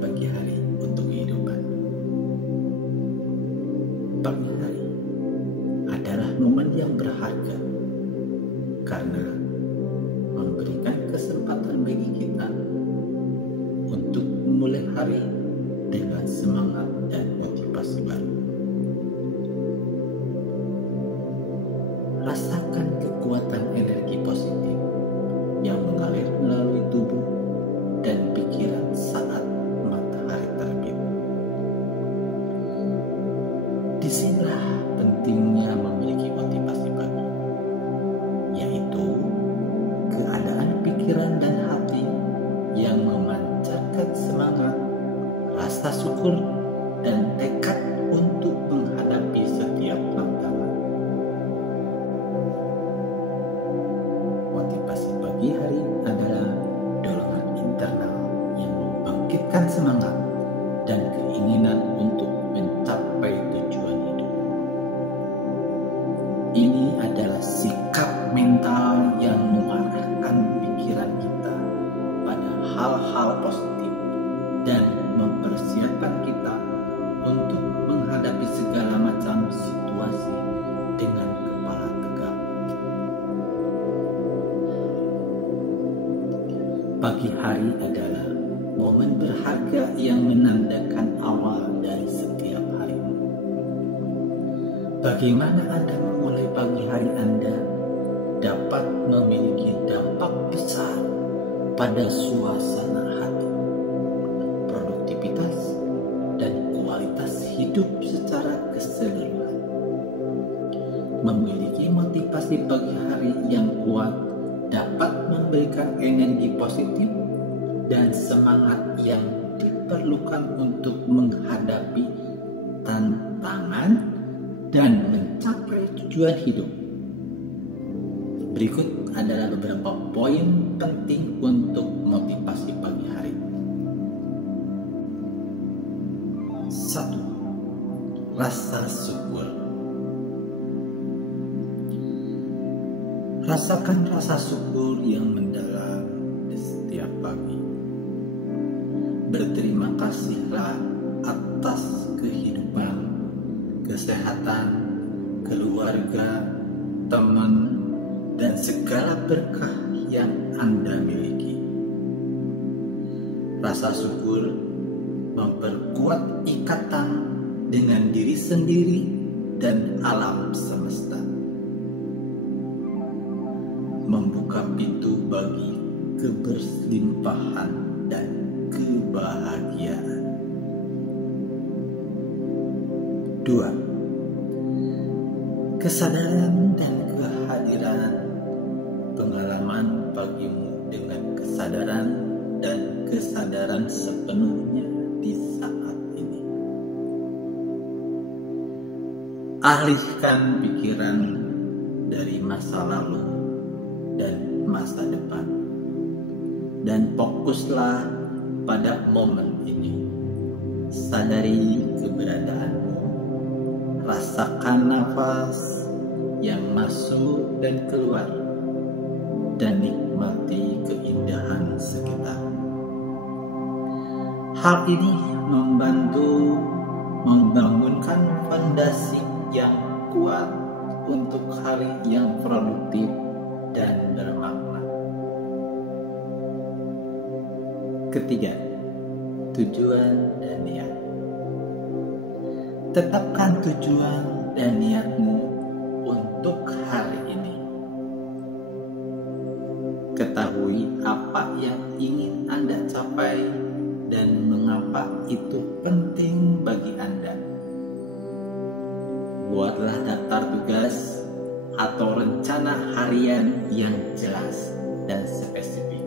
pagi hari untuk kehidupan. Pagi hari adalah momen yang berharga karena memberikan kesempatan bagi kita untuk memulai hari dengan semangat dan motivasi baru. Rasakan kekuatan energi positif yang mengalir melalui tubuh dan pikiran saat matahari terbit. Disinilah pentingnya memiliki motivasi pagi, yaitu keadaan pikiran dan hati yang memancarkan semangat, rasa syukur, dan tekad untuk menghadapi setiap tantangan. Motivasi pagi hari adalah dorongan internal yang membangkitkan semangat dan keinginan untuk mencapai tujuan hidup. Ini adalah sikap mental yang mengarahkan pikiran kita pada hal-hal positif dan mempersiapkan kita untuk menghadapi segala macam situasi dengan kepala tegak. Pagi hari adalah momen berharga yang menandakan awal dari setiap harimu. Bagaimana Anda memulai pagi hari Anda dapat memiliki dampak besar pada suasana hati, produktivitas, dan kualitas hidup secara keseluruhan. Memiliki motivasi pagi hari yang kuat dapat memberikan energi positif dan semangat yang diperlukan untuk menghadapi tantangan dan mencapai tujuan hidup. Berikut adalah beberapa poin penting untuk motivasi pagi hari. 1. Rasa syukur. Rasakan rasa syukur yang mendalam di setiap pagi. Berterima kasihlah atas kehidupan, kesehatan, keluarga, teman, dan segala berkah yang Anda miliki. Rasa syukur memperkuat ikatan dengan diri sendiri dan alam semesta, membuka pintu bagi keberlimpahan dan kebahagiaan. 2. Kesadaran dan kehadiran. Pengalaman pagimu dengan kesadaran dan kesadaran sepenuhnya di saat ini. Alihkan pikiran dari masa lalu dan masa depan, dan fokuslah pada momen ini. Sadari keberadaanmu, rasakan nafas yang masuk dan keluar, dan nikmati keindahan sekitar. Hal ini membantu membangunkan fondasi yang kuat untuk hari yang produktif dan bermakna. Ketiga, tujuan dan niat. Tetapkan tujuan dan niatmu untuk hari ini. Ketahui apa yang ingin Anda capai dan mengapa itu penting bagi Anda. Buatlah daftar tugas atau rencana harian yang jelas dan spesifik.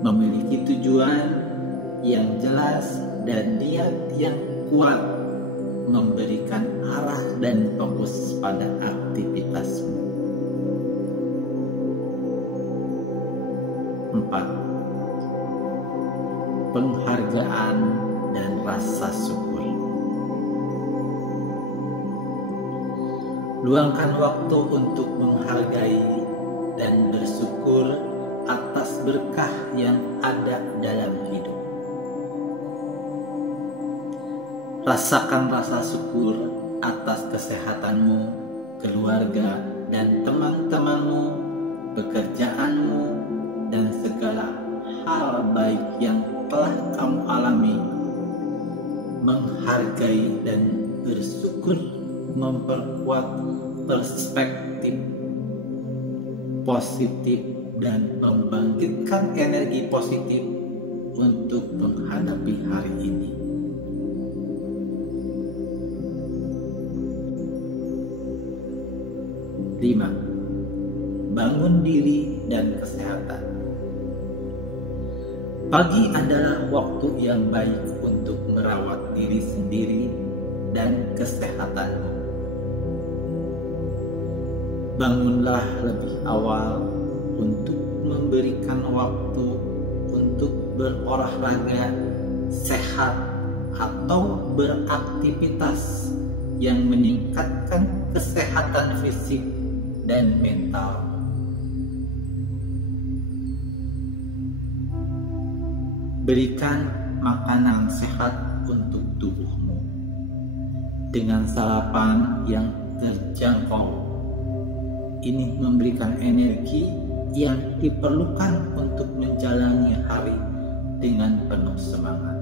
Memiliki tujuan yang jelas dan niat yang kuat memberikan arah dan fokus pada aktivitasmu. 4. Penghargaan dan rasa syukur. Luangkan waktu untuk menghargai dan bersyukur atas berkah yang ada dalam hidup. Rasakan rasa syukur atas kesehatanmu, keluarga dan teman-temanmu, pekerjaanmu, dan segala hal baik yang telah kamu alami. Menghargai dan bersyukur memperkuat perspektif positif dan membangkitkan energi positif untuk menghadapi hari ini. Lima, bangun diri dan kesehatan. Pagi adalah waktu yang baik untuk merawat diri sendiri dan kesehatanmu. Bangunlah lebih awal untuk memberikan waktu untuk berolahraga sehat atau beraktivitas yang meningkatkan kesehatan fisik dan mental. Berikan makanan sehat untuk tubuhmu dengan sarapan yang terjangkau. Ini memberikan energi yang diperlukan untuk menjalani hari dengan penuh semangat.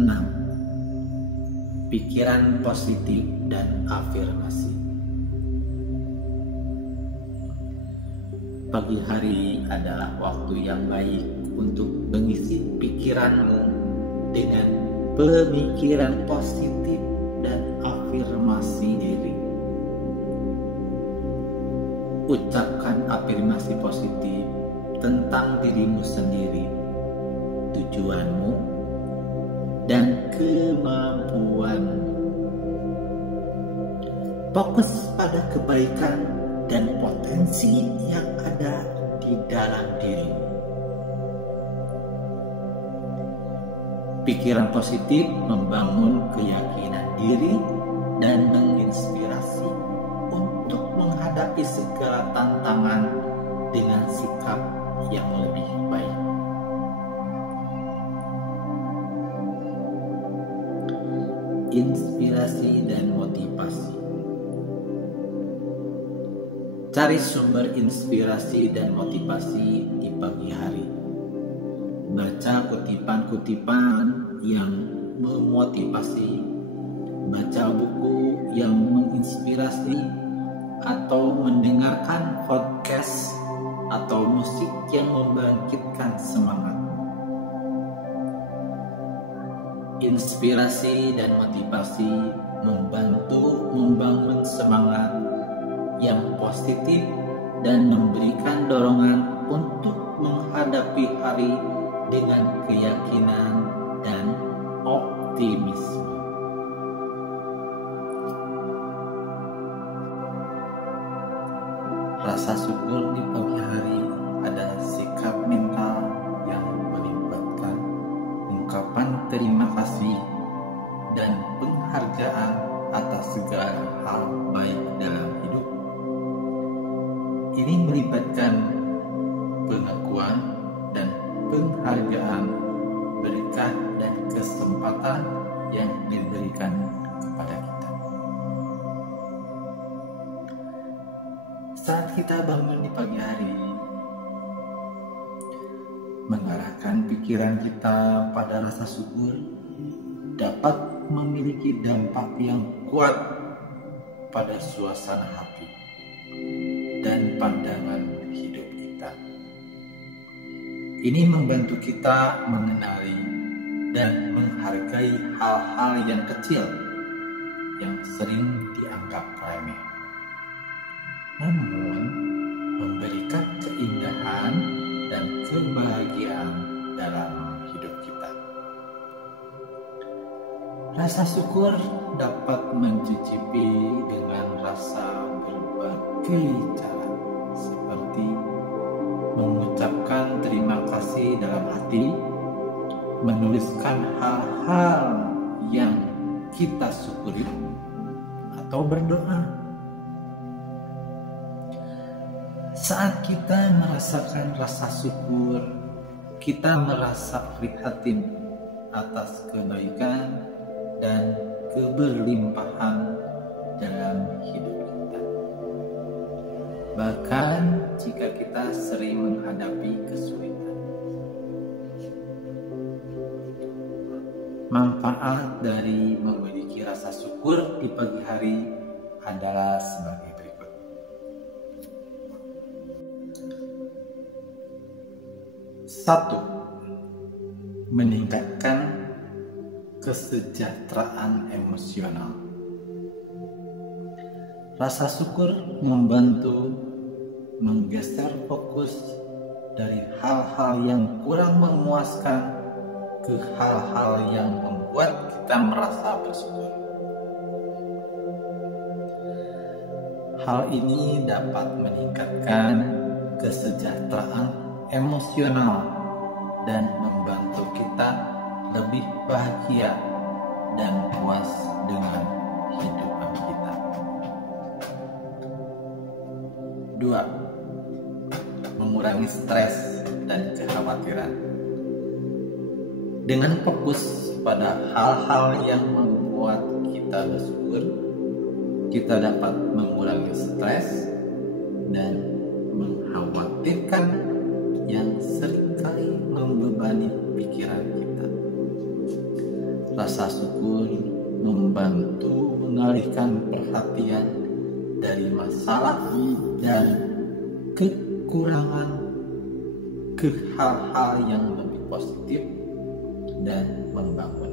6. Pikiran positif dan afirmasi. Pagi hari adalah waktu yang baik untuk mengisi pikiranmu dengan pemikiran positif dan afirmasi diri. Ucapkan afirmasi positif tentang dirimu sendiri, tujuanmu, dan kemampuan. Fokus pada kebaikan dan potensi yang ada di dalam diri. Pikiran positif membangun keyakinan diri dan menginspirasi untuk menghadapi segala tantangan dengan sikap yang lebih baik. Inspirasi dan motivasi. Cari sumber inspirasi dan motivasi di pagi hari. Baca kutipan-kutipan yang memotivasi, baca buku yang menginspirasi, atau mendengarkan podcast atau musik yang membangkitkan semangat. Inspirasi dan motivasi membantu membangun semangat yang positif dan memberikan dorongan untuk menghadapi hari dengan keyakinan dan optimisme. Rasa syukur di pagi hari adalah sikap mental yang melibatkan ungkapan terima kasih dan penghargaan atas segala hal baik dalam hidup. Ini melibatkan pengakuan dan penghargaan, berkah dan kesempatan yang diberikan kepada kita. Saat kita bangun di pagi hari, mengarahkan pikiran kita pada rasa syukur dapat memiliki dampak yang kuat pada suasana hati dan pandangan hidup kita. Ini membantu kita mengenali dan menghargai hal-hal yang kecil yang sering dianggap remeh, namun memberikan keindahan dan kebahagiaan dalam hidup kita. Rasa syukur dapat mencicipi dengan rasa berbagai cara, seperti mengucapkan terima kasih dalam hati, menuliskan hal-hal yang kita syukuri, atau berdoa. Saat kita merasakan rasa syukur, kita merasa prihatin atas kebaikan dan keberlimpahan dalam hidup kita. Bahkan jika kita sering menghadapi kesulitan. Manfaat dari memiliki rasa syukur di pagi hari adalah sebagai berikut. Satu, meningkatkan kesejahteraan emosional. Rasa syukur membantu menggeser fokus dari hal-hal yang kurang memuaskan ke hal-hal yang membuat kita merasa bersyukur. Hal ini dapat meningkatkan kesejahteraan emosional dan membantu kita lebih bahagia dan puas dengan kehidupan kita. 2. Mengurangi stres dan kekhawatiran. Dengan fokus pada hal-hal yang membuat kita bersyukur, kita dapat mengurangi stres dan mengkhawatirkan yang seringkali membebani pikiran kita. Rasa syukur membantu mengalihkan perhatian dari masalah dan kekurangan ke hal-hal yang lebih positif dan membangun.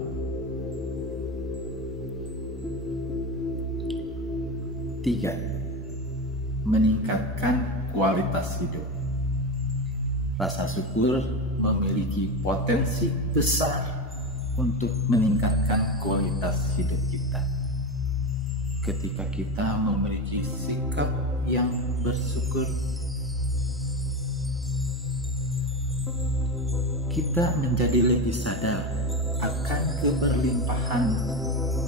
3. Meningkatkan kualitas hidup. Rasa syukur memiliki potensi besar untuk meningkatkan kualitas hidup kita. Ketika kita memiliki sikap yang bersyukur, kita menjadi lebih sadar akan keberlimpahan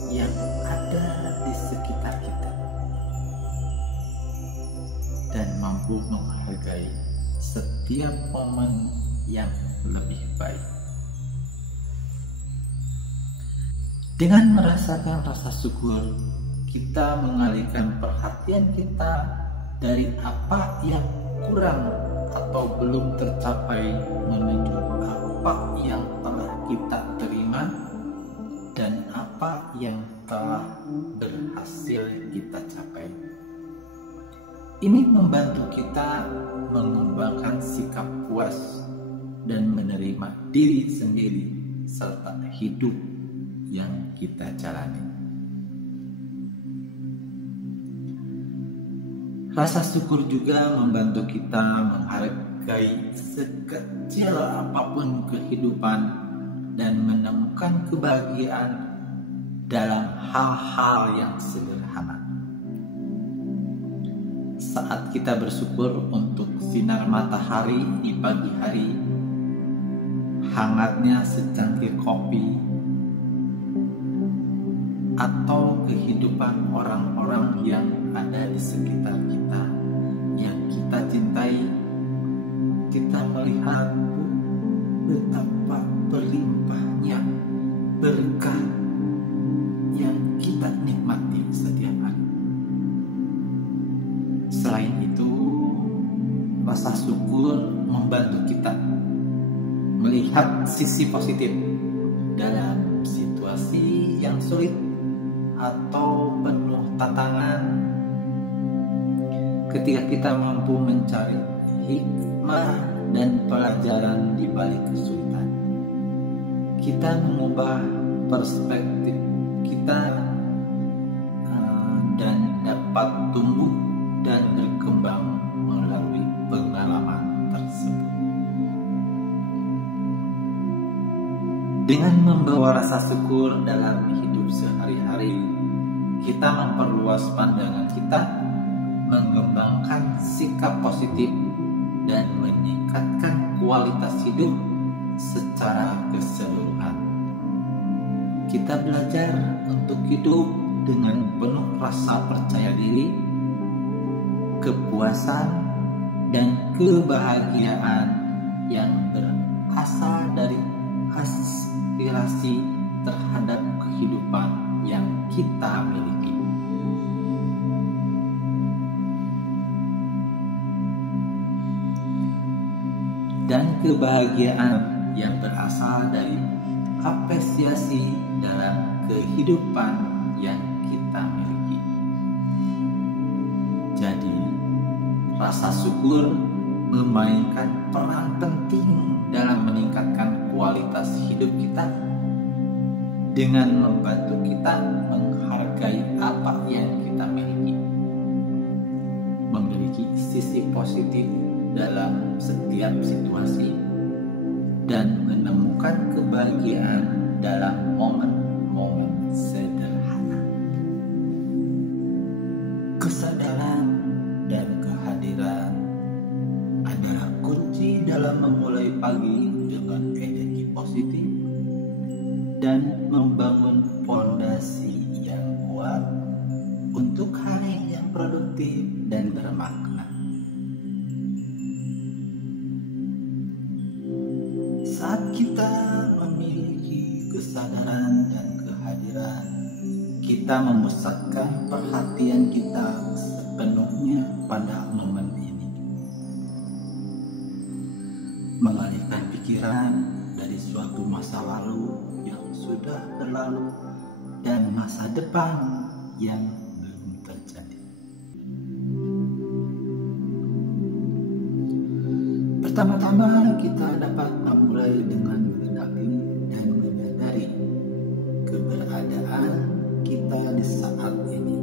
yang ada di sekitar kita dan mampu menghargai setiap momen yang lebih baik. Dengan merasakan rasa syukur, kita mengalihkan perhatian kita dari apa yang kurang atau belum tercapai menuju apa yang telah kita terima dan apa yang telah berhasil kita capai. Ini membantu kita mengembangkan sikap puas dan menerima diri sendiri serta hidup yang kita jalani. Rasa syukur juga membantu kita menghargai sekecil apapun kehidupan dan menemukan kebahagiaan dalam hal-hal yang sederhana. Saat kita bersyukur untuk sinar matahari di pagi hari, hangatnya secangkir kopi, atau kehidupan orang-orang yang ada di sekitar kita yang kita cintai, kita melihat betapa berlimpahnya berkah yang kita nikmati setiap hari. Selain itu, rasa syukur membantu kita melihat sisi positif dalam situasi yang sulit atau penuh tantangan. Ketika kita mampu mencari hikmah dan pelajaran di balik kesulitan, kita mengubah perspektif kita dan dapat tumbuh dan berkembang melalui pengalaman tersebut. Dengan membawa rasa syukur dalam hidup sehari-hari, kita memperluas pandangan kita, mengembangkan sikap positif, dan meningkatkan kualitas hidup secara keseluruhan. Kita belajar untuk hidup dengan penuh rasa percaya diri, kepuasan, dan kebahagiaan yang berasal dari aspirasi terhadap kehidupan yang kita miliki. Dan kebahagiaan yang berasal dari apresiasi dalam kehidupan yang kita miliki. Jadi, rasa syukur memainkan peran penting dalam meningkatkan kualitas hidup kita dengan membantu kita menghargai apa yang kita miliki, memiliki sisi positif dalam setiap situasi, dan menemukan kebahagiaan dalam momen-momen sederhana. Kesadaran dan kehadiran adalah kunci dalam memulai pagi dengan energi positif dan membangun fondasi yang kuat untuk hari yang produktif dan bermakna. Saat kita memiliki kesadaran dan kehadiran, kita memusatkan perhatian kita sepenuhnya pada momen ini, mengalihkan pikiran dari suatu masa lalu yang sudah berlalu dan masa depan yang belum terjadi. Pertama-tama kita dapat memulai dengan mengenali dan menyadari keberadaan kita di saat ini.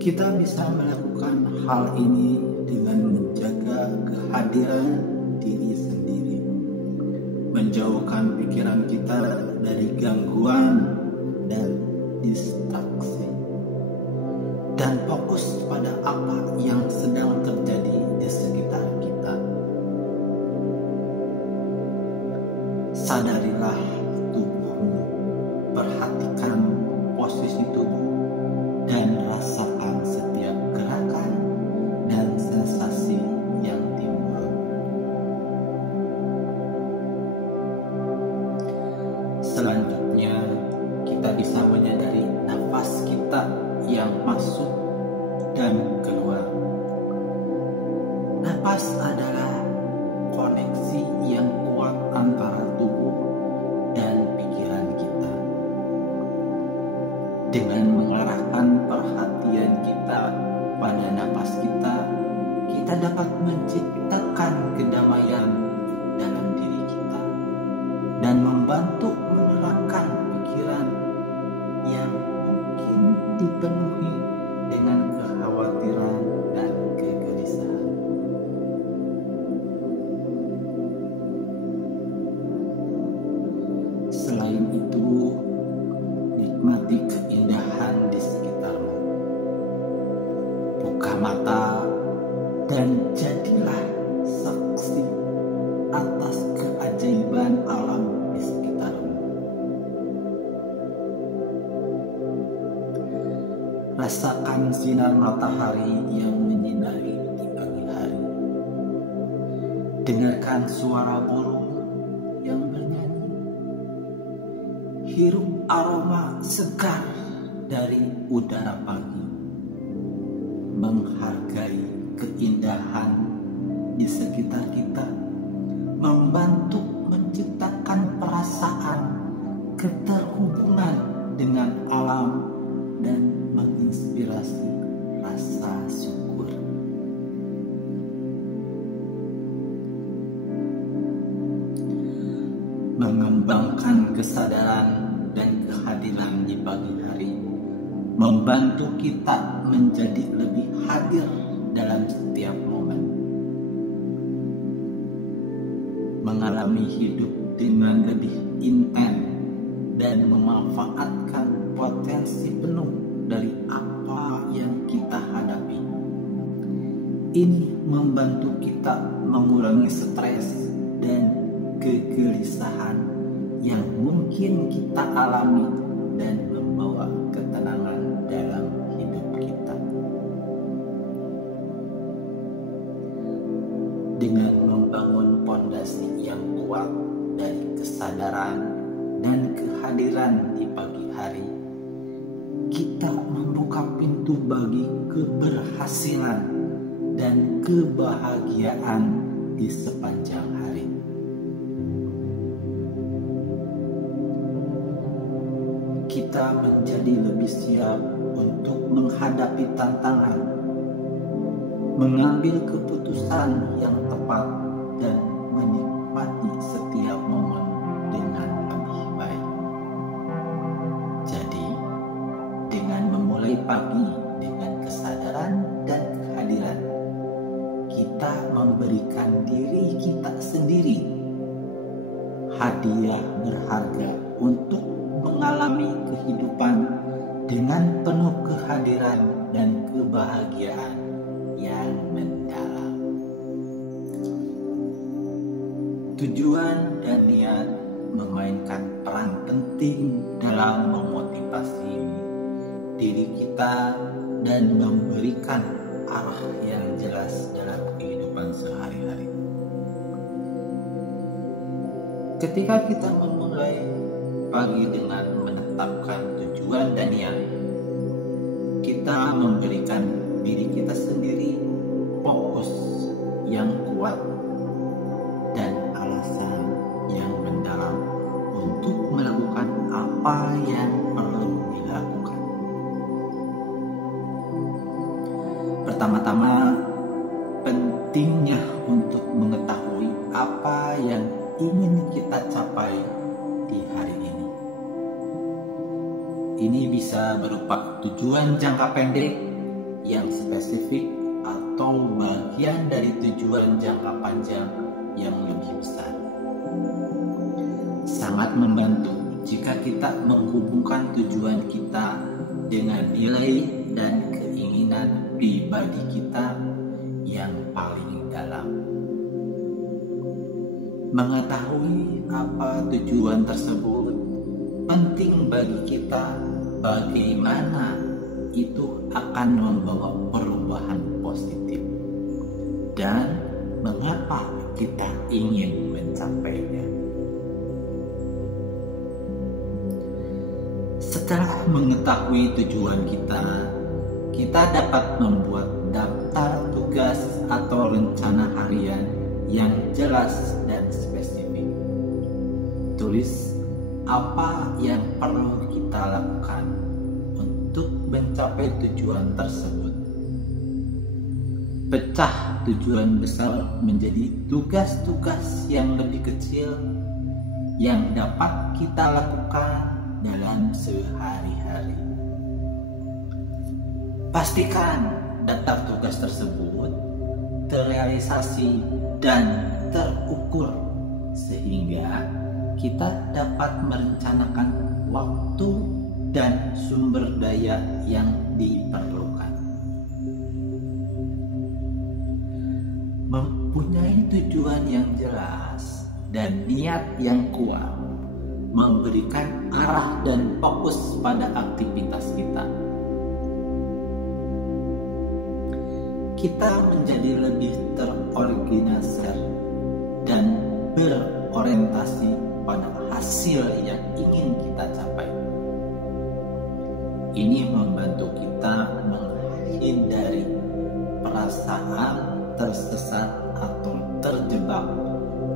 Kita bisa melakukan hal ini dengan menjaga kehadiran diri sendiri, menjauhkan pikiran kita dari gangguan dan distraksi, dan fokus pada apa yang sedang terjadi di sekitar kita. Sadarilah tubuhmu, perhatikan posisi tubuh, dan rasakan setiap gerakan dan sensasi yang timbul. Selanjutnya, kita bisa menyadari nafas kita yang masuk dan keluar. Napas adalah koneksi yang kuat antara tubuh dan pikiran kita. Dengan mengarahkan perhatian kita pada napas kita, kita dapat menciptakan kedamaian dalam diri kita dan membantu menerangkan pikiran yang mungkin dipenuhi dengan kekhawatiran dan kegelisahan. Selain itu, nikmati keindahan di sekitarmu. Buka mata dan jadilah saksi atas keajaiban alam di sekitarmu. Rasakan sinar matahari yang menyinari di pagi hari. Dengarkan suara burung yang bernyanyi. Hirup aroma segar dari udara pagi. Menghargai keindahan di sekitar kita membantu menciptakan perasaan keterhubungan dengan alam dan menginspirasi rasa syukur. Mengembangkan kesadaran dan kehadiran di pagi hari membantu kita menjadi lebih hadir dalam setiap momen. Mengalami hidup dengan lebih intens dan memanfaatkan potensi penuh dari apa yang kita hadapi. Ini membantu kita mengurangi stres dan kegelisahan yang mungkin kita alami dan membawa ketenangan dalam hidup kita. fondasi yang kuat dari kesadaran dan kehadiran di pagi hari, kita membuka pintu bagi keberhasilan dan kebahagiaan di sepanjang hari. Kita menjadi lebih siap untuk menghadapi tantangan, mengambil keputusan yang tepat, dan menikmati setiap momen dengan lebih baik. Jadi, dengan memulai pagi dengan kesadaran dan kehadiran, kita memberikan diri kita sendiri hadiah berharga untuk mengalami kehidupan dengan penuh kehadiran dan kebahagiaan yang mendalam. Tujuan dan niat memainkan peran penting dalam memotivasi diri kita dan memberikan arah yang jelas dalam kehidupan sehari-hari. Ketika kita memulai pagi dengan menetapkan tujuan dan niat, kita memberikan diri kita sendiri fokus yang kuat dan alasan yang mendalam untuk melakukan apa yang perlu dilakukan. Pertama-tama, pentingnya untuk mengetahui apa yang ingin kita capai di hari ini. Ini bisa berupa tujuan jangka pendek yang spesifik atau bagian dari tujuan jangka panjang yang lebih besar. Sangat membantu jika kita menghubungkan tujuan kita dengan nilai dan keinginan pribadi kita yang paling dalam. Mengetahui apa tujuan tersebut penting bagi kita, bagaimana itu akan membawa perubahan positif dan mengapa kita ingin mencapainya. Setelah mengetahui tujuan kita dapat membuat daftar tugas atau rencana harian yang jelas dan spesifik. Tulis apa yang perlu kita lakukan untuk mencapai tujuan tersebut. Pecah tujuan besar menjadi tugas-tugas yang lebih kecil yang dapat kita lakukan dalam sehari-hari. Pastikan daftar tugas tersebut terrealisasi dan terukur sehingga kita dapat merencanakan waktu dan sumber daya yang diperlukan. Mempunyai tujuan yang jelas dan niat yang kuat memberikan arah dan fokus pada aktivitas kita. Kita menjadi lebih terorganisir dan berorientasi pada hasil yang ingin kita capai. Ini membantu kita menghindari perasaan tersesat atau terjebak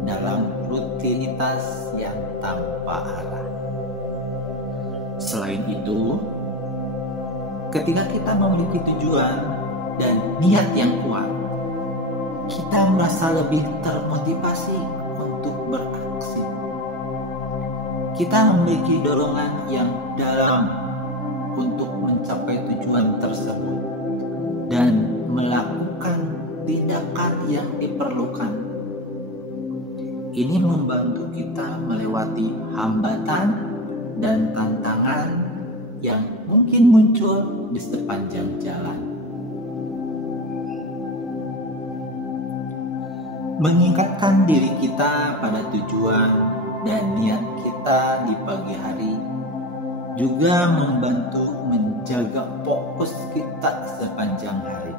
dalam rutinitas yang tanpa arah. Selain itu, ketika kita memiliki tujuan dan niat yang kuat, kita merasa lebih termotivasi untuk beraksi. Kita memiliki dorongan yang dalam untuk mencapai tujuan tersebut dan melakukan tindakan yang diperlukan. Ini membantu kita melewati hambatan dan tantangan yang mungkin muncul di sepanjang jalan. Mengingatkan diri kita pada tujuan dan niat kita di pagi hari juga membantu menjaga fokus kita sepanjang hari.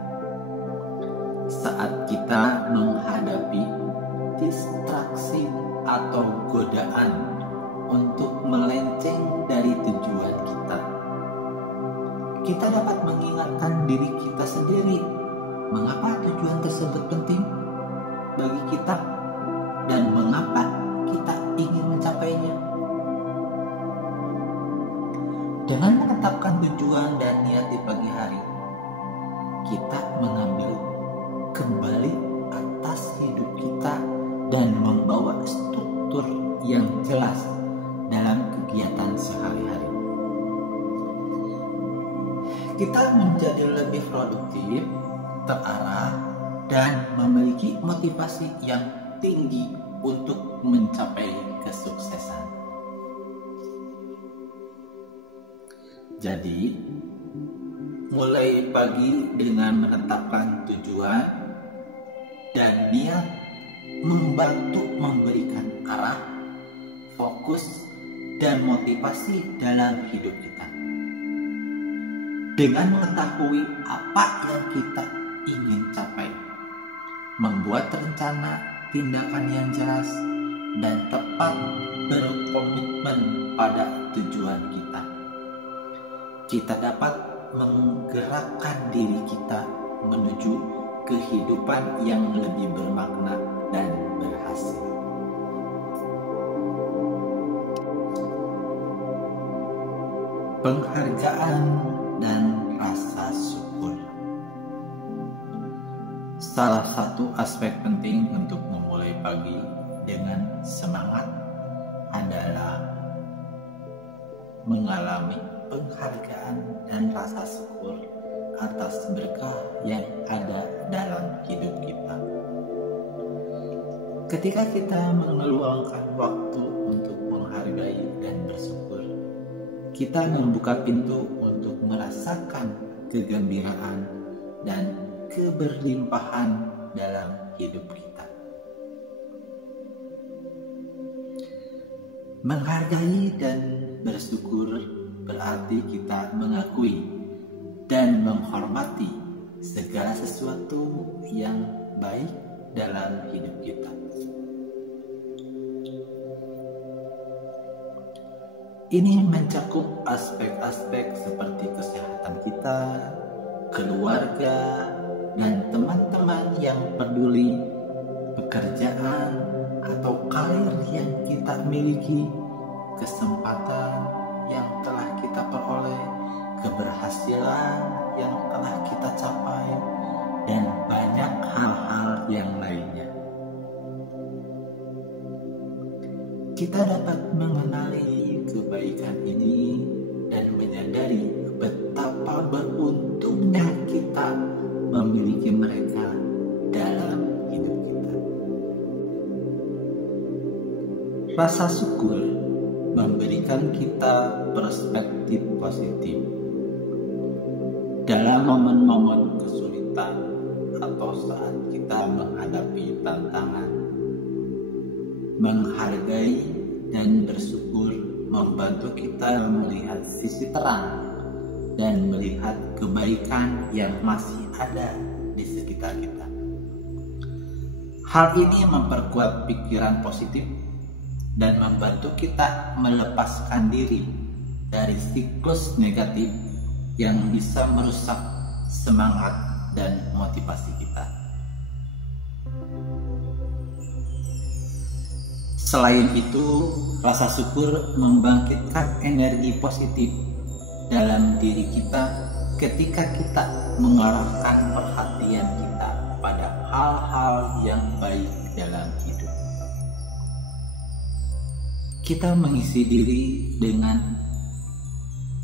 Saat kita menghadapi distraksi godaan untuk melenceng dari tujuan kita. Kita dapat mengingatkan diri kita sendiri mengapa tujuan tersebut penting bagi kita dan mengapa kita ingin mencapainya. Dengan menetapkan tujuan dan niat di pagi hari, kita mengambil kembali atas hidup kita dan membawa struktur yang jelas dalam kegiatan sehari-hari. Kita menjadi lebih produktif, terarah, dan memiliki motivasi yang tinggi untuk mencapai kesuksesan. Jadi, mulai pagi dengan menetapkan tujuan dan niat membantu memberikan arah, fokus, dan motivasi dalam hidup kita. Dengan mengetahui apa yang kita ingin capai, membuat rencana tindakan yang jelas dan tepat berkomitmen pada tujuan kita. Kita dapat menggerakkan diri kita menuju kehidupan yang lebih bermakna dan berhasil. Penghargaan dan rasa syukur. Salah satu aspek penting untuk memulai pagi dengan semangat adalah mengalami penghargaan dan rasa syukur atas berkah yang ada dalam hidup kita. Ketika kita meluangkan waktu untuk menghargai dan bersyukur, kita membuka pintu untuk merasakan kegembiraan dan keberlimpahan dalam hidup kita. Menghargai dan bersyukur berarti kita mengakui dan menghormati segala sesuatu yang baik dalam hidup kita. Ini mencakup aspek-aspek seperti kesehatan kita, keluarga, dan teman-teman yang peduli, pekerjaan atau karir yang kita miliki, kesempatan yang telah kita peroleh, keberhasilan yang telah kita capai, dan banyak hal-hal yang lainnya. Kita dapat mengenali kebaikan ini dan menyadari betapa beruntungnya kita memiliki mereka dalam hidup kita. Rasa syukur memberikan kita perspektif positif dalam momen-momen kesulitan atau saat kita menghadapi tantangan. Menghargai dan bersyukur membantu kita melihat sisi terang dan melihat kebaikan yang masih ada di sekitar kita. Hal ini memperkuat pikiran positif dan membantu kita melepaskan diri dari siklus negatif yang bisa merusak semangat dan motivasi kita. Selain itu, rasa syukur membangkitkan energi positif dalam diri kita ketika kita mengarahkan perhatian kita pada hal-hal yang baik dalam hidup. Kita mengisi diri dengan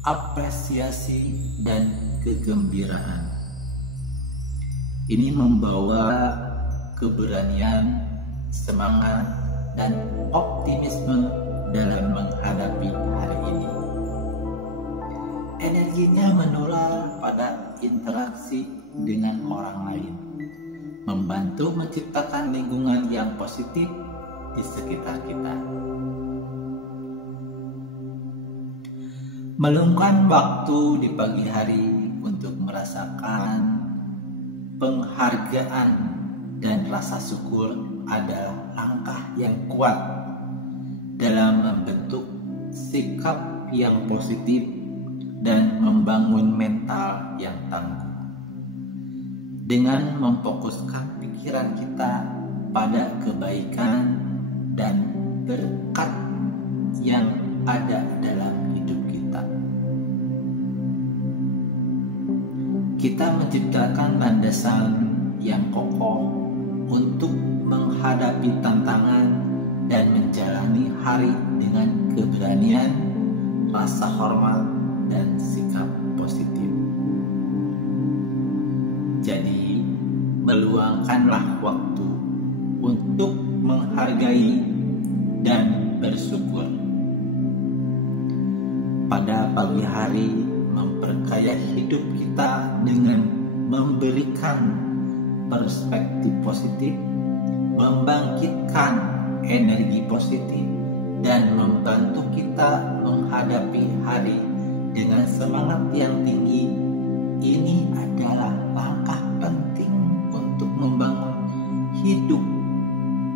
apresiasi dan kegembiraan. Ini membawa keberanian, semangat, dan optimisme dalam menghadapi hari ini. Energinya menular pada interaksi dengan orang lain, membantu menciptakan lingkungan yang positif di sekitar kita. Meluangkan waktu di pagi hari untuk merasakan penghargaan dan rasa syukur adalah langkah yang kuat dalam membentuk sikap yang positif dan membangun mental yang tangguh. Dengan memfokuskan pikiran kita pada kebaikan dan berkat yang ada dalam hidup kita. Kita menciptakan landasan yang kokoh untuk menghadapi tantangan dan menjalani hari dengan keberanian, rasa hormat, dan sikap positif. Jadi, meluangkanlah waktu untuk menghargai dan bersyukur. Pada pagi hari, memperkaya hidup kita dengan memberikan perspektif positif, membangkitkan energi positif, dan membantu kita menghadapi hari dengan semangat yang tinggi. Ini adalah langkah penting untuk membangun hidup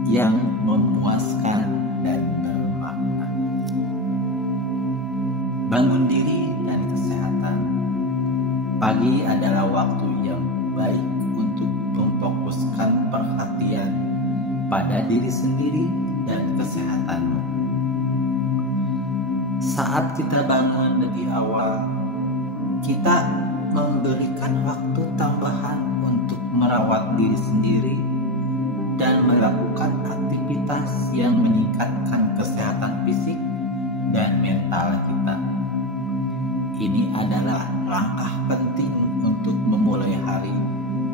yang memuaskan dan bermakna. Bangun diri dan kesehatan. Pagi adalah waktu yang baik untuk memfokuskan perhatian pada diri sendiri dan kesehatanmu. Saat kita bangun lebih awal, kita memberikan waktu tambahan untuk merawat diri sendiri dan melakukan aktivitas yang meningkatkan kesehatan fisik dan mental kita. Ini adalah langkah penting untuk memulai hari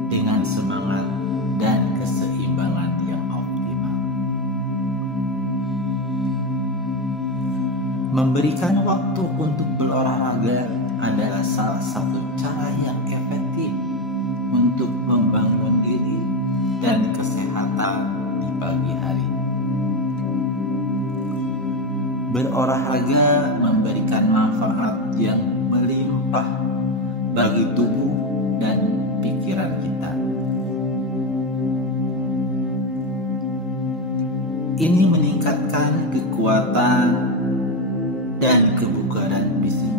dengan semangat dan keseimbangan yang optimal. Memberikan waktu untuk berolahraga adalah salah satu cara yang efektif untuk membangun diri dan kesehatan di pagi hari. Berolahraga memberikan manfaat yang melimpah bagi tubuh dan pikiran kita. Ini meningkatkan kekuatan dan kebugaran fisik,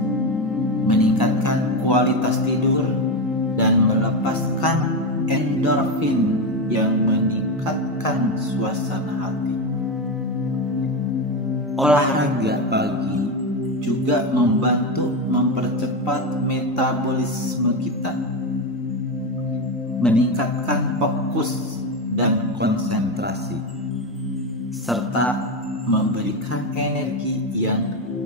meningkatkan kualitas tidur, dan melepaskan endorfin yang meningkatkan suasana hati. Olahraga pagi juga membantu mempercepat metabolisme kita, meningkatkan fokus dan konsentrasi, serta memberikan energi yang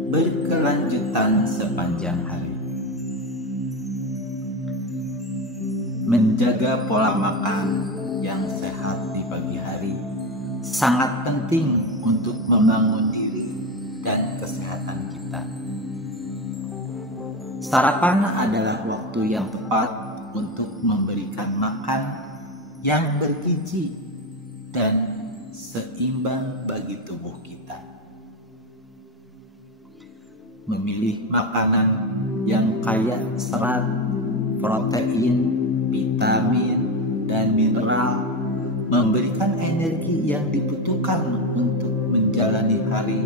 berkelanjutan sepanjang hari. Menjaga pola makan yang sehat di pagi hari sangat penting untuk membangun diri dan kesehatan kita. Sarapan adalah waktu yang tepat untuk memberikan makan yang bergizi dan seimbang bagi tubuh kita. Memilih makanan yang kaya serat, protein, vitamin, dan mineral memberikan energi yang dibutuhkan untuk menjalani hari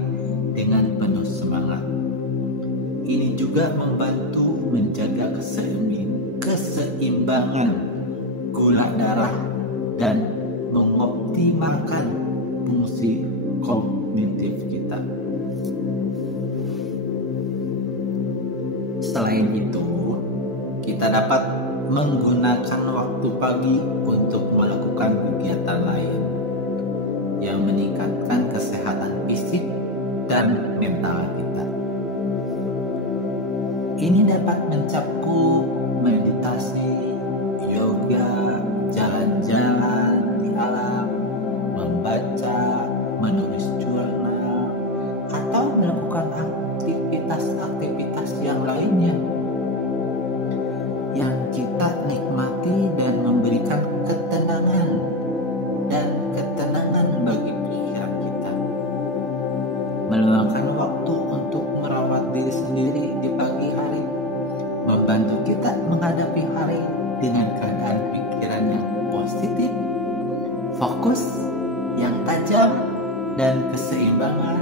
dengan penuh semangat. Ini juga membantu menjaga keseimbangan gula darah dan mengoptimalkan fungsi kognitif kita. Selain itu, kita dapat menggunakan waktu pagi untuk melakukan kegiatan lain yang meningkatkan kesehatan fisik dan mental kita. Ini dapat mencakup meditasi, yoga, jalan-jalan di alam, membaca, menulis jurnal, atau melakukan aktivitas-aktivitas yang lainnya yang kita nikmati dan memberikan ketenangan bagi pikiran kita. Meluangkan waktu untuk merawat diri sendiri di pagi hari membantu kita menghadapi hari dengan keadaan pikiran yang positif, fokus yang tajam, dan keseimbangan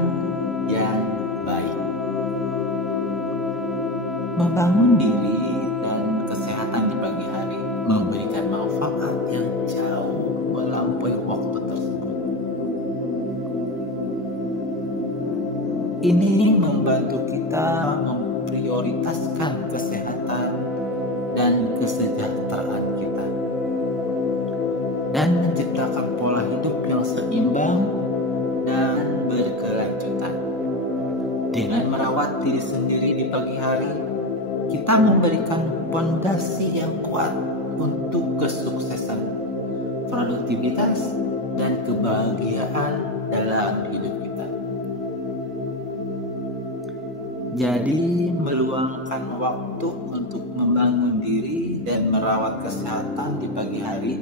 Membangun diri dan kesehatan di pagi hari memberikan manfaat yang jauh melampaui waktu tersebut. Ini membantu kita memprioritaskan kesehatan dan kesejahteraan kita, dan menciptakan pola hidup yang seimbang dan berkelanjutan. Dengan merawat diri sendiri di pagi hari, kita memberikan fondasi yang kuat untuk kesuksesan, produktivitas, dan kebahagiaan dalam hidup kita. Jadi, meluangkan waktu untuk membangun diri dan merawat kesehatan di pagi hari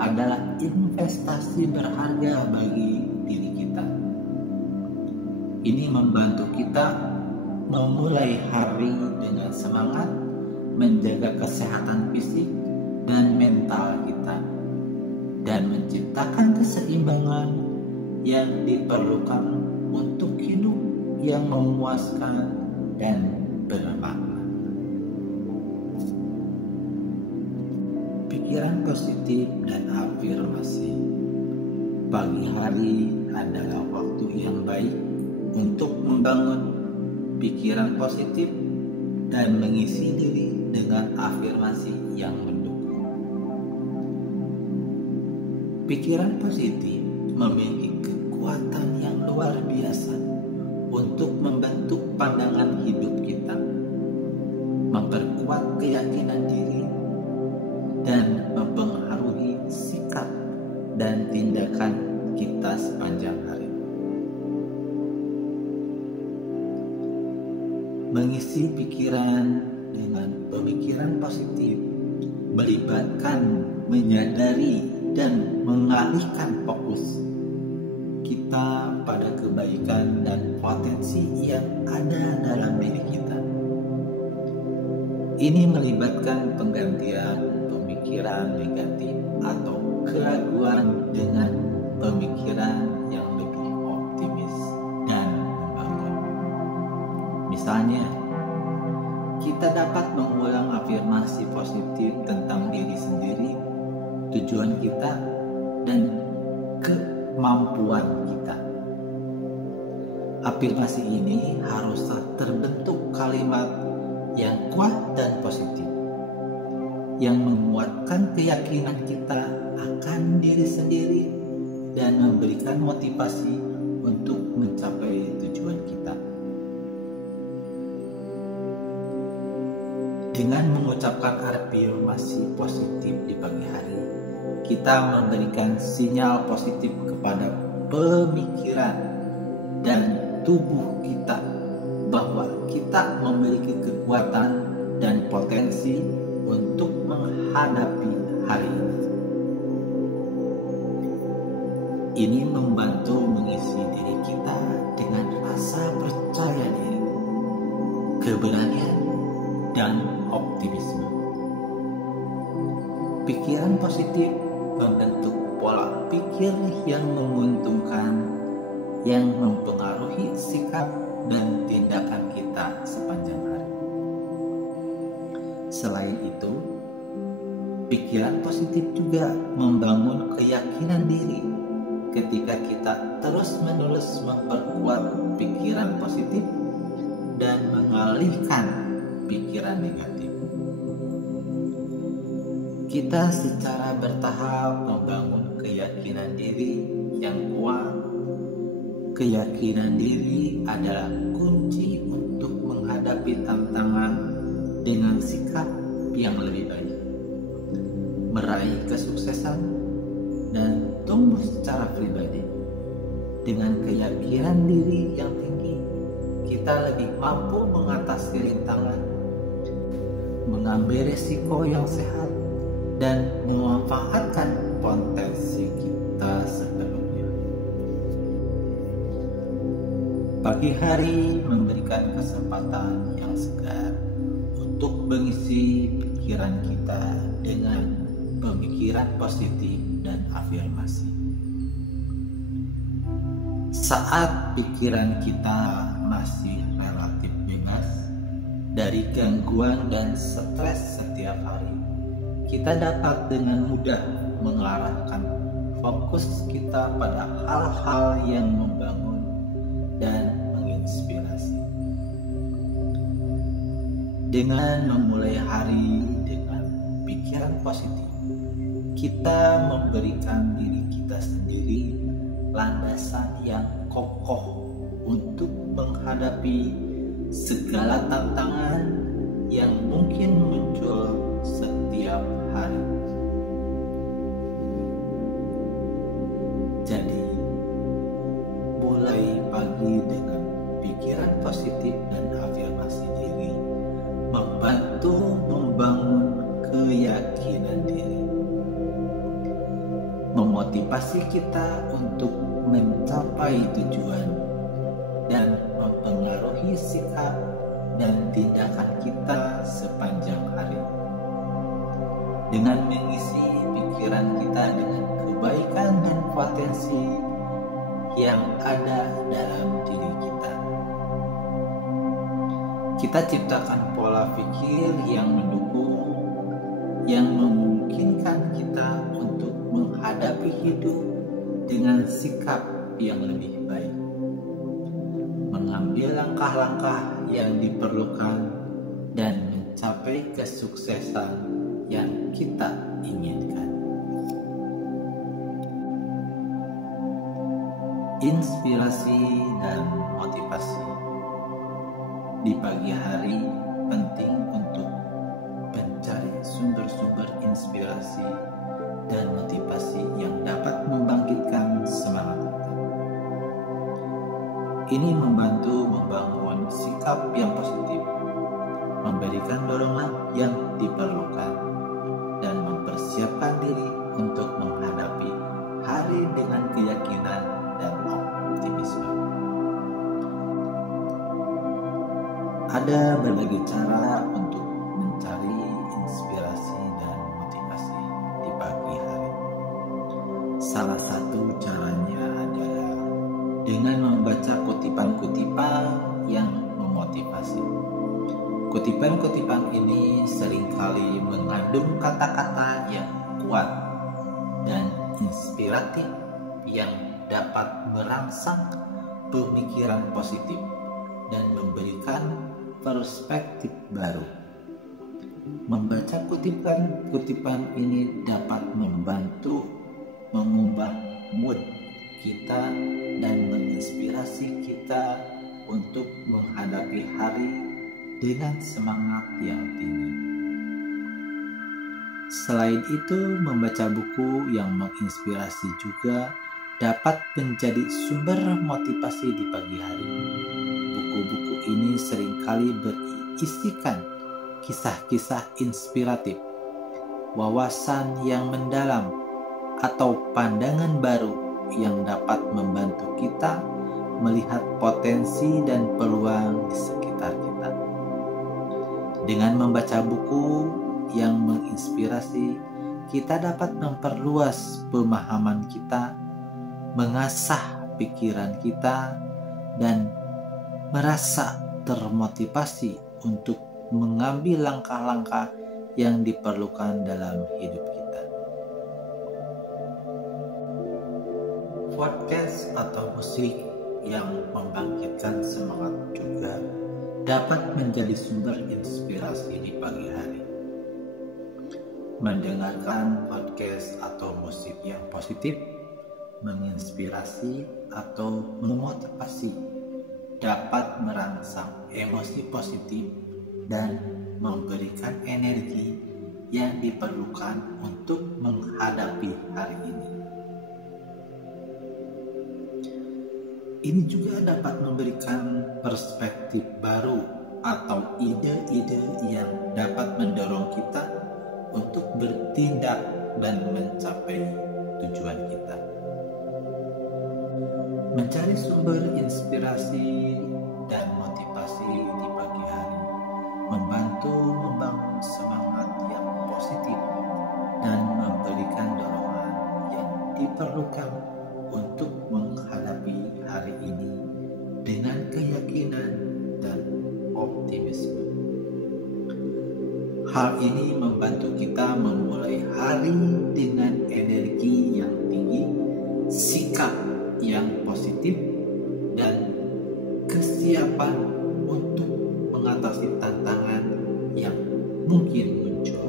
adalah investasi berharga bagi diri kita. Ini membantu kita memulai hari dengan semangat, menjaga kesehatan fisik dan mental kita, dan menciptakan keseimbangan yang diperlukan untuk hidup yang memuaskan dan bermakna. Pikiran positif dan afirmasi. Pagi hari adalah waktu yang baik untuk membangun pikiran positif dan mengisi diri dengan afirmasi yang mendukung. Pikiran positif memiliki kekuatan yang luar biasa untuk membentuk pandangan hidup kita, memperkuat keyakinan diri, dan mempengaruhi sikap dan tindakan kita sepanjang hari. Mengisi pikiran dengan pemikiran positif melibatkan menyadari dan mengalihkan fokus kita pada kebaikan dan potensi yang ada dalam diri kita. Ini melibatkan penggantian pemikiran negatif atau keraguan dengan pemikiran yang lebih optimis dan membangun. Misalnya, kita dapat mengulang afirmasi positif tentang diri sendiri, tujuan kita, dan kemampuan kita. Afirmasi ini haruslah terbentuk kalimat yang kuat dan positif, yang menguatkan keyakinan kita akan diri sendiri dan memberikan motivasi untuk mencapai tujuan kita. Dengan mengucapkan afirmasi positif di pagi hari, kita memberikan sinyal positif kepada pemikiran dan tubuh kita bahwa kita memiliki kekuatan dan potensi untuk menghadapi hari ini. Ini membantu mengisi diri kita dengan rasa percaya diri, keberanian, dan optimisme. Pikiran positif membentuk pola pikir yang menguntungkan, yang mempengaruhi sikap dan tindakan kita sepanjang hari. Selain itu, pikiran positif juga membangun keyakinan diri. Ketika kita terus-menerus memperkuat pikiran positif dan mengalihkan pikiran negatif, kita secara bertahap membangun keyakinan diri yang kuat. Keyakinan diri adalah kunci untuk menghadapi tantangan dengan sikap yang lebih baik, meraih kesuksesan, dan tumbuh secara pribadi. Dengan keyakinan diri yang tinggi, kita lebih mampu mengatasi rintangan, mengambil risiko yang sehat, dan memanfaatkan potensi kita sebelumnya. Pagi hari memberikan kesempatan yang segar untuk mengisi pikiran kita dengan pemikiran positif dan afirmasi. Saat pikiran kita masih relatif bebas, dari gangguan dan stres setiap hari, kita dapat dengan mudah mengarahkan fokus kita pada hal-hal yang membangun dan menginspirasi. Dengan memulai hari dengan pikiran positif, kita memberikan diri kita sendiri landasan yang kokoh untuk menghadapi segala tantangan yang mungkin muncul setiap hari. Jadi, mulai pagi dengan pikiran positif dan afirmasi diri membantu membangun keyakinan diri, memotivasi kita untuk mencapai tujuan, dan mempengaruhi sikap dan tindakan kita sepanjang hari. Dengan mengisi pikiran kita dengan kebaikan dan potensi yang ada dalam diri kita, kita ciptakan pola pikir yang mendukung, yang memungkinkan kita untuk menghadapi hidup dengan sikap yang lebih baik, mengambil langkah-langkah yang diperlukan, dan mencapai kesuksesan yang kita inginkan. Inspirasi dan motivasi di pagi hari penting untuk mencari sumber-sumber inspirasi dan motivasi yang dapat membangkitkan semangat kita. Ini membantu membangun sikap yang positif, memberikan dorongan yang diperlukan, dan mempersiapkan diri untuk menghadapi hari dengan keyakinan dan optimisme. Ada berbagai cara untuk mencari inspirasi dan motivasi di pagi hari. Salah satu caranya adalah dengan membaca kutipan-kutipan yang memotivasi. Kutipan-kutipan ini seringkali mengandung kata-kata yang kuat dan inspiratif yang dapat merangsang pemikiran positif dan memberikan perspektif baru. Membaca kutipan-kutipan ini dapat membantu mengubah mood kita dan menginspirasi kita untuk menghadapi hari dengan semangat yang tinggi. Selain itu, membaca buku yang menginspirasi juga dapat menjadi sumber motivasi di pagi hari. Buku-buku ini seringkali berisikan kisah-kisah inspiratif, wawasan yang mendalam, atau pandangan baru yang dapat membantu kita melihat potensi dan peluang di sekitar kita. Dengan membaca buku yang menginspirasi, kita dapat memperluas pemahaman kita, mengasah pikiran kita, dan merasa termotivasi untuk mengambil langkah-langkah yang diperlukan dalam hidup kita. Podcast atau musik yang membangkitkan semangat juga dapat menjadi sumber inspirasi di pagi hari. Mendengarkan podcast atau musik yang positif, menginspirasi atau memotivasi dapat merangsang emosi positif dan memberikan energi yang diperlukan untuk menghadapi hari ini. Ini juga dapat memberikan perspektif baru atau ide-ide yang dapat mendorong kita untuk bertindak dan mencapai tujuan kita. Mencari sumber inspirasi dan motivasi di pagi hari membantu membangun semangat yang positif dan memberikan dorongan yang diperlukan untuk menghadapi hari ini dengan keyakinan dan optimisme. Hal ini membantu kita memulai hari dengan energi yang tinggi, sikap yang positif, dan kesiapan untuk mengatasi tantangan yang mungkin muncul.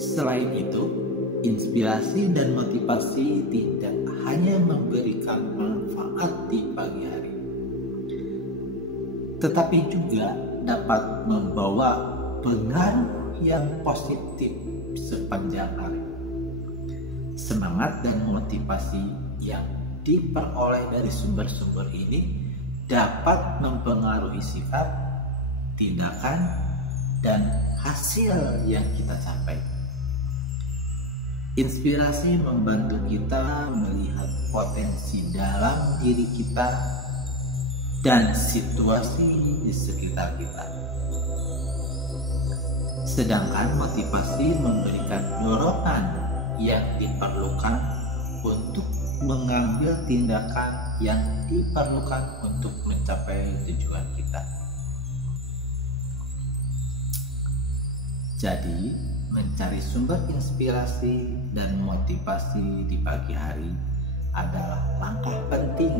Selain itu, inspirasi dan motivasi tidak hanya memberikan manfaat di pagi hari, tetapi juga dapat membawa pengaruh yang positif sepanjang hari. Semangat dan motivasi yang diperoleh dari sumber-sumber ini dapat mempengaruhi sikap, tindakan, dan hasil yang kita capai. Inspirasi membantu kita melihat potensi dalam diri kita dan situasi di sekitar kita. Sedangkan motivasi memberikan dorongan yang diperlukan untuk mengambil tindakan yang diperlukan untuk mencapai tujuan kita. Jadi, mencari sumber inspirasi dan motivasi di pagi hari adalah langkah penting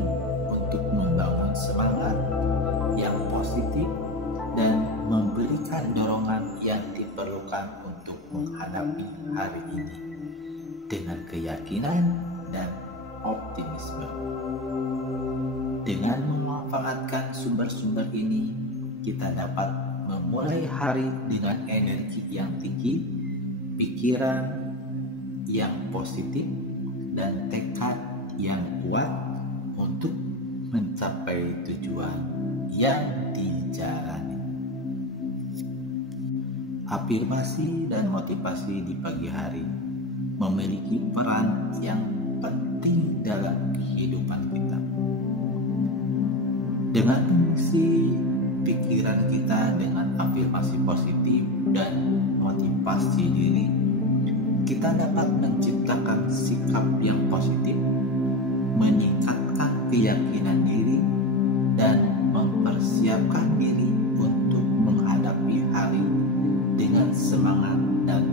untuk membangun semangat yang positif dan memberikan dorongan yang diperlukan untuk menghadapi hari ini dengan keyakinan dan optimisme. Dengan memanfaatkan sumber-sumber ini, kita dapat memulai hari dengan energi yang tinggi, pikiran yang positif, dan tekad yang kuat untuk mencapai tujuan yang dijalani. Afirmasi dan motivasi di pagi hari memiliki peran yang penting dalam kehidupan kita. Dengan mengisi pikiran kita dengan afirmasi positif dan motivasi diri, kita dapat menciptakan sikap yang positif, meningkatkan keyakinan diri, dan mempersiapkan diri untuk menghadapi hari dengan semangat dan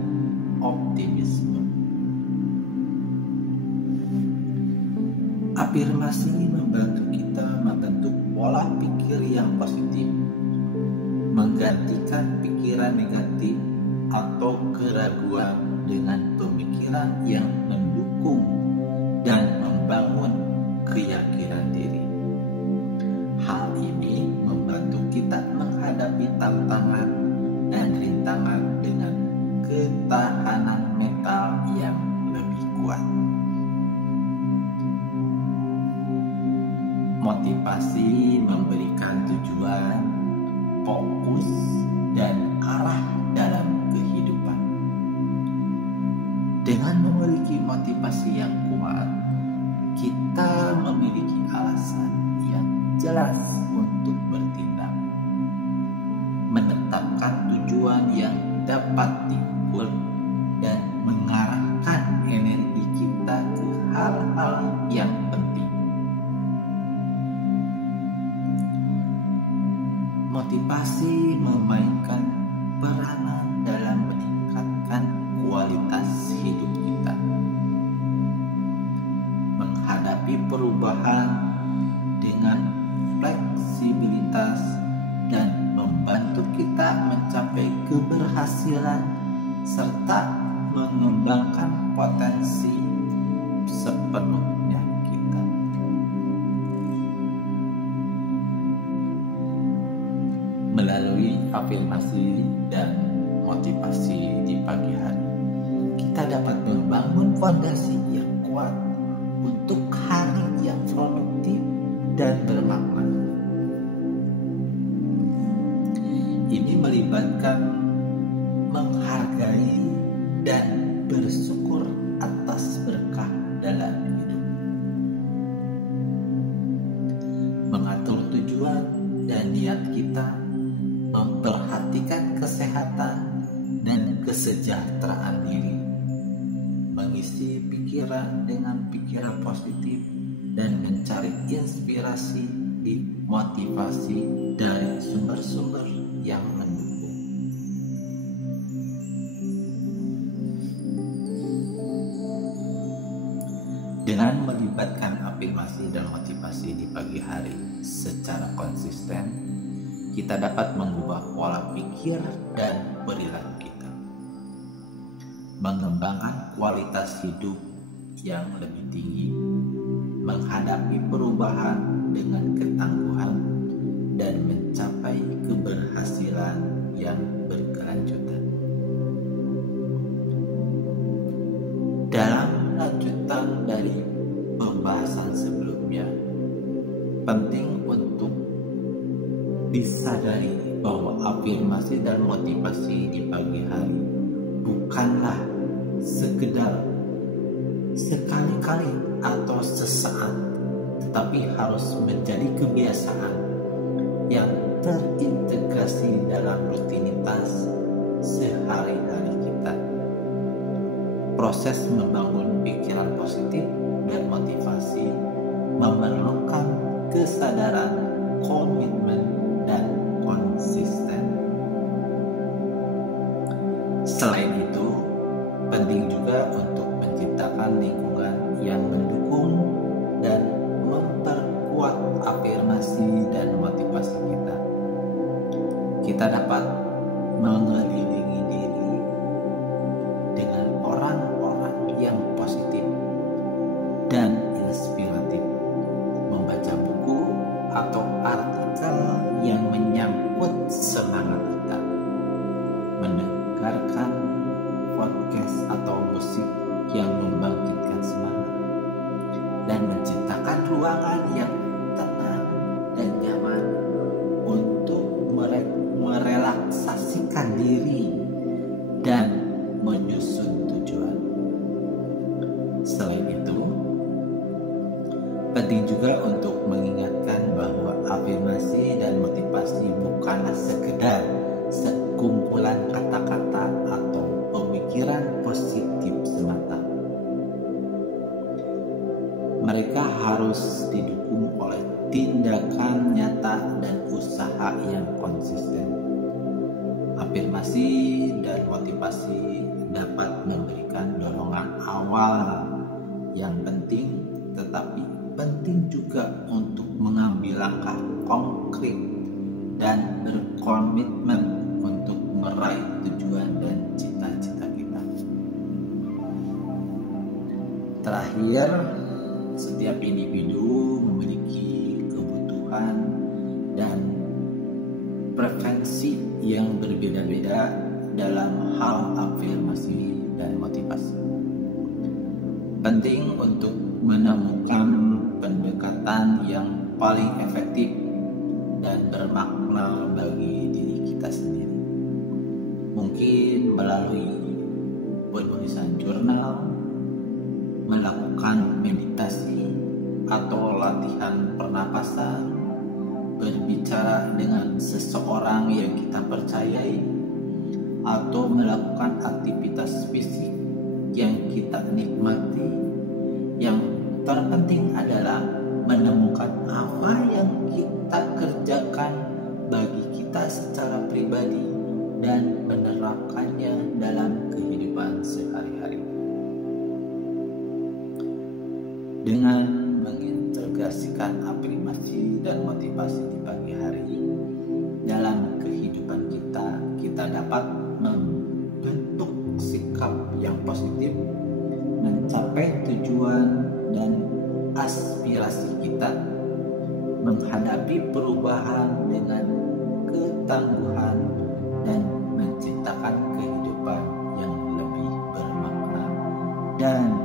optimisme. Afirmasi membantu kita membentuk pola pikir yang positif, menggantikan pikiran negatif atau keraguan dengan pemikiran yang mendukung dan membangun keyakinan diri. Hal ini membantu kita menghadapi tantangan dan rintangan dengan ketahanan mental yang lebih kuat. Motivasi memberikan tujuan, fokus, dan arah dalam kehidupan. Dengan memiliki motivasi yang kuat, kita memiliki alasan yang jelas untuk bertindak, menetapkan tujuan yang dapat diukur, dan mengarahkan energi kita ke hal-hal yang penting. Motivasi memainkan peranan dalam meningkatkan kualitas hidup kita, menghadapi perubahan dengan fleksibilitas, dan membantu kita mencapai keberhasilan serta mengembangkan potensi sepenuhnya kita. Melalui afirmasi dan motivasi di pagi hari, kita dapat membangun fondasi yang kuat untuk hari yang produktif dan bermakna. Ini melibatkan menghargai dan bersyukur atas berkah dalam hidup, mengatur tujuan dan niat kita, memperhatikan kesehatan dan kesejahteraan diri, mengisi pikiran dengan pikiran positif, dan mencari inspirasi di motivasi dari sumber-sumber yang mendukung. Dengan melibatkan afirmasi dan motivasi di pagi hari secara konsisten, kita dapat mengubah pola pikir dan perilaku kita, mengembangkan kualitas hidup yang lebih tinggi, menghadapi perubahan dengan ketangguhan, dan mencapai keberhasilan yang berkelanjutan. Dalam lanjutan dari pembahasan sebelumnya, penting untuk disadari bahwa afirmasi dan motivasi di pagi hari bukanlah sekedar sekali-kali atau sesaat, tetapi harus menjadi kebiasaan yang terintegrasi dalam rutinitas sehari-hari kita. Proses membangun pikiran positif dan motivasi memerlukan kesadaran, komitmen, dan konsisten. Selain itu, penting juga untuk menciptakan lingkungan yang mendukung dan memperkuat afirmasi dan motivasi kita. Kita dapat mengelilingi diri dengan orang-orang yang positif dan inspiratif, membaca buku atau artikel yang menyangkut semangat kita, mendengarkan podcast atau musik yang membangkitkan semangat, dan menciptakan ruangan yang tenang dan nyaman untuk merelaksasikan diri dan menyusun tujuan. Selain itu, penting juga untuk mengingatkan bahwa afirmasi dan motivasi bukanlah sekedar sekumpulan kata-kata atau pemikiran positif semata. Mereka harus didukung oleh tindakan nyata dan usaha yang konsisten. Afirmasi dan motivasi dapat memberikan dorongan awal yang penting, tetapi penting juga untuk mengambil langkah konkret dan berkomitmen untuk meraih tujuan dan cita-cita kita. Terakhir, setiap individu memiliki kebutuhan dan preferensi yang berbeda-beda dalam hal afirmasi dan motivasi. Penting untuk menemukan pendekatan yang paling efektif dan bermakna bagi diri kita sendiri. Mungkin melalui penulisan jurnal, melakukan meditasi atau latihan pernapasan, berbicara dengan seseorang yang kita percayai, atau melakukan aktivitas fisik yang kita nikmati. Yang terpenting adalah menemukan apa yang kita kerjakan bagi kita secara pribadi dan menerapkannya dalam kehidupan sehari-hari. Dengan mengintegrasikan afirmasi dan motivasi di pagi hari dalam kehidupan kita, kita dapat membentuk sikap yang positif, mencapai tujuan dan aspirasi kita, menghadapi perubahan dengan ketangguhan, dan menciptakan kehidupan yang lebih bermakna dan